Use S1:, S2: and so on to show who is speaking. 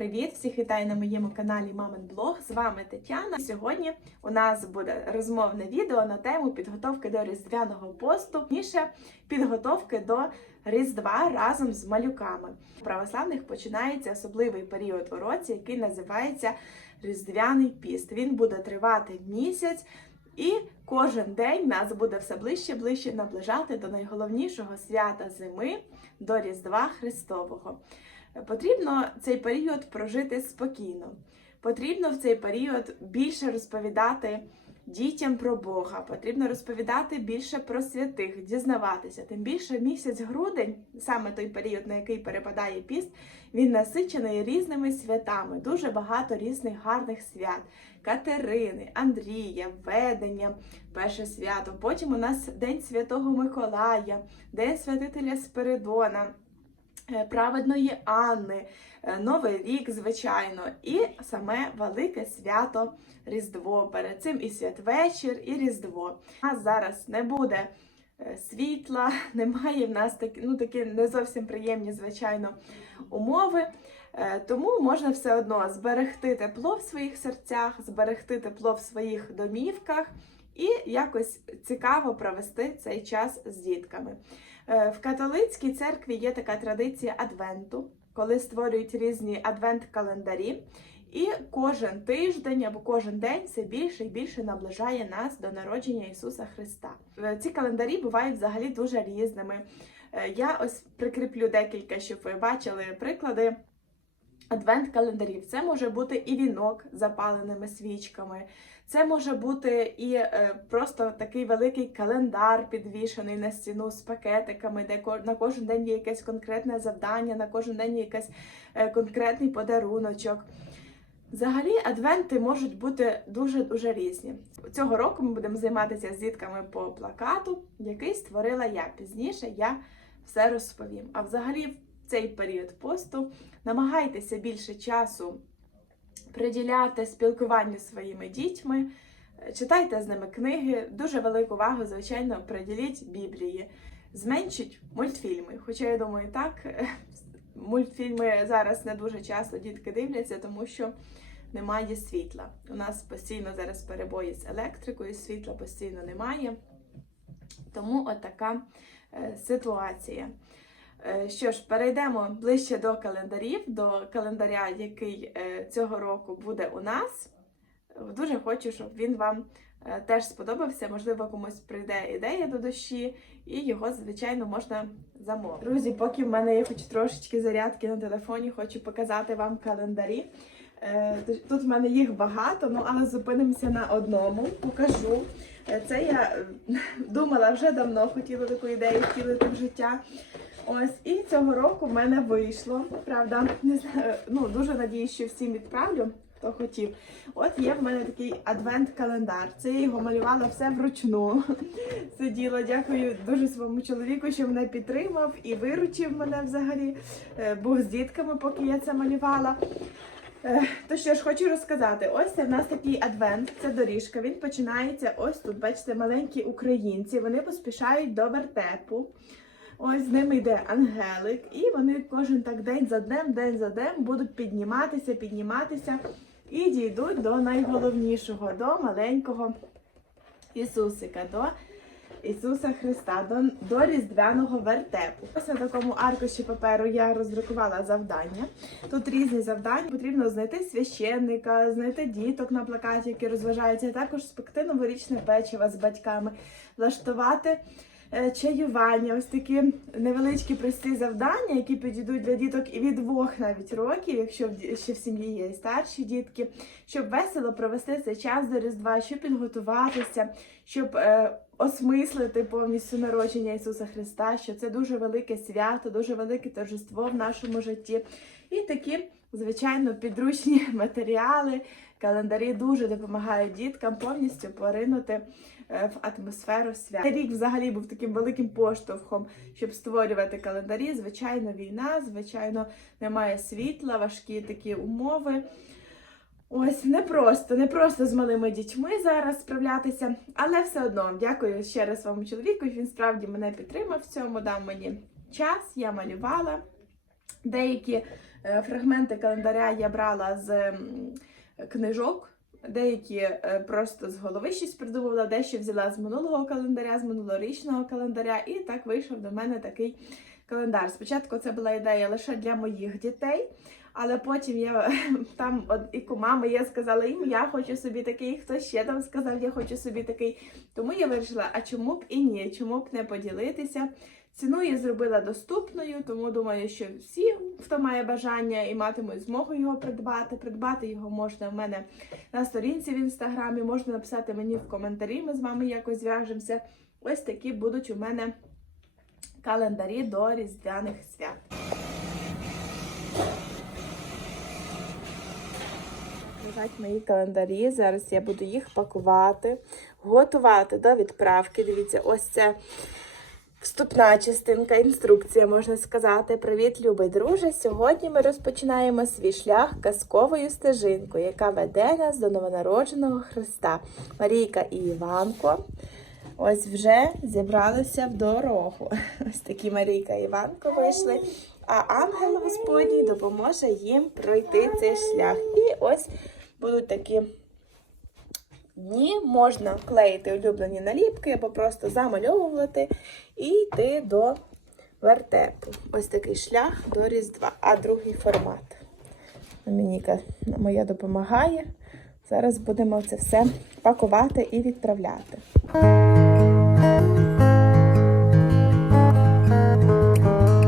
S1: привіт! Всіх вітаю на моєму каналі Мамин Блог. З вами Тетяна. Сьогодні у нас буде розмовне відео на тему підготовки до різдвяного посту, ніше підготовки до Різдва разом з малюками. У православних починається особливий період у році, який називається Різдвяний піст. Він буде тривати місяць. І кожен день нас буде все ближче ближче наближати до найголовнішого свята зими, до Різдва Христового. Потрібно цей період прожити спокійно. Потрібно в цей період більше розповідати дітям про Бога, потрібно розповідати більше про святих, дізнаватися. Тим більше місяць грудень, саме той період, на який перепадає піст, він насичений різними святами, дуже багато різних гарних свят. Катерини, Андрія, Ведення, перше свято. Потім у нас День Святого Миколая, День Святителя Спиридона. Е, праведної Анни, е, Новий рік, звичайно, і саме велике свято Різдво. Перед цим і святвечір, і Різдво. Нас зараз не буде е, світла, немає в нас такі, ну, такі не зовсім приємні, звичайно, умови. Тому можна все одно зберегти тепло в своїх серцях, зберегти тепло в своїх домівках і якось цікаво провести цей час з дітками. В католицькій церкві є така традиція адвенту, коли створюють різні адвент-календарі, і кожен тиждень або кожен день все більше і більше наближає нас до народження Ісуса Христа. Ці календарі бувають взагалі дуже різними. Я ось прикріплю декілька, щоб ви бачили приклади. Адвент-календарів це може бути і вінок з запаленими свічками, це може бути і е, просто такий великий календар, підвішений на стіну з пакетиками, де на кожен день є якесь конкретне завдання, на кожен день є якийсь е, конкретний подаруночок. Взагалі, адвенти можуть бути дуже-дуже різні. Цього року ми будемо займатися з дітками по плакату, який створила я. Пізніше я все розповім. А взагалі, цей період посту намагайтеся більше часу приділяти спілкуванню зі своїми дітьми, читайте з ними книги, дуже велику увагу, звичайно, приділіть Біблії, зменшіть мультфільми. Хоча, я думаю, так, мультфільми зараз не дуже часто дітки дивляться, тому що немає світла. У нас постійно зараз перебої з електрикою, світла постійно немає. Тому от така е, ситуація. Е, що ж, перейдемо ближче до календарів, до календаря, який е, цього року буде у нас. Дуже хочу, щоб він вам е, теж сподобався. Можливо, комусь прийде ідея до душі, і його, звичайно, можна замовити. Друзі, поки в мене є хоч трошечки зарядки на телефоні, хочу показати вам календарі. Тут в мене їх багато, ну але зупинимося на одному, покажу. Це я думала вже давно, хотіла таку ідею втілити в життя. Ось, і цього року в мене вийшло. Правда, не знаю, ну дуже надіюсь, що всім відправлю, хто хотів. От є в мене такий адвент-календар. Це я його малювала все вручну. Сиділа, дякую дуже своєму чоловіку, що мене підтримав і виручив мене взагалі. Е, був з дітками, поки я це малювала. Е, то що ж, хочу розказати, ось це в нас такий адвент, це доріжка. Він починається ось тут. Бачите, маленькі українці. Вони поспішають до вертепу. Ось з ними йде ангелик, і вони кожен так день за днем, день за днем будуть підніматися, підніматися і дійдуть до найголовнішого, до маленького Ісусика, до Ісуса Христа, до, до Різдвяного вертепу. Ось на такому аркуші паперу я роздрукувала завдання. Тут різні завдання. Потрібно знайти священника, знайти діток на плакаті, які розважаються, а також спекти новорічне печиво з батьками, влаштувати. Е, чаювання, ось такі невеличкі прості завдання, які підійдуть для діток і від двох навіть років, якщо ще в сім'ї є і старші дітки, щоб весело провести цей час до Різдва, щоб підготуватися, щоб е, осмислити повністю народження Ісуса Христа, що це дуже велике свято, дуже велике торжество в нашому житті. І такі, звичайно, підручні матеріали, календарі дуже допомагають діткам повністю поринути. Е, в атмосферу свят. Рік взагалі був таким великим поштовхом, щоб створювати календарі. Звичайно, війна, звичайно, немає світла, важкі такі умови. Ось не просто, не просто з малими дітьми зараз справлятися, але все одно дякую ще раз своєму чоловіку. Він справді мене підтримав в цьому, дав мені час, я малювала. Деякі е, фрагменти календаря я брала з книжок, деякі е, просто з голови щось придумала, дещо взяла з минулого календаря, з минулорічного календаря, і так вийшов до мене такий календар. Спочатку це була ідея лише для моїх дітей. Але потім я там от, і кума я сказала їм, я хочу собі такий, хтось ще там сказав, я хочу собі такий. Тому я вирішила, а чому б і ні, чому б не поділитися. Ціну я зробила доступною, тому думаю, що всі, хто має бажання і матимуть змогу його придбати. Придбати його можна в мене на сторінці в інстаграмі, можна написати мені в коментарі, ми з вами якось зв'яжемося. Ось такі будуть у мене календарі до Різдвяних свят. Лежать мої календарі. Зараз я буду їх пакувати, готувати до відправки. Дивіться, ось це вступна частинка, інструкція, можна сказати. Привіт, любий друже! Сьогодні ми розпочинаємо свій шлях казковою стежинкою, яка веде нас до новонародженого Христа. Марійка і Іванко. Ось вже зібралися в дорогу. Ось такі Марійка і Іванко вийшли. А ангел Господній допоможе їм пройти цей шлях. І ось будуть такі дні. Можна клеїти улюблені наліпки або просто замальовувати і йти до вертепу. Ось такий шлях до Різдва, а другий формат. Домініка моя допомагає. Зараз будемо це все пакувати і відправляти.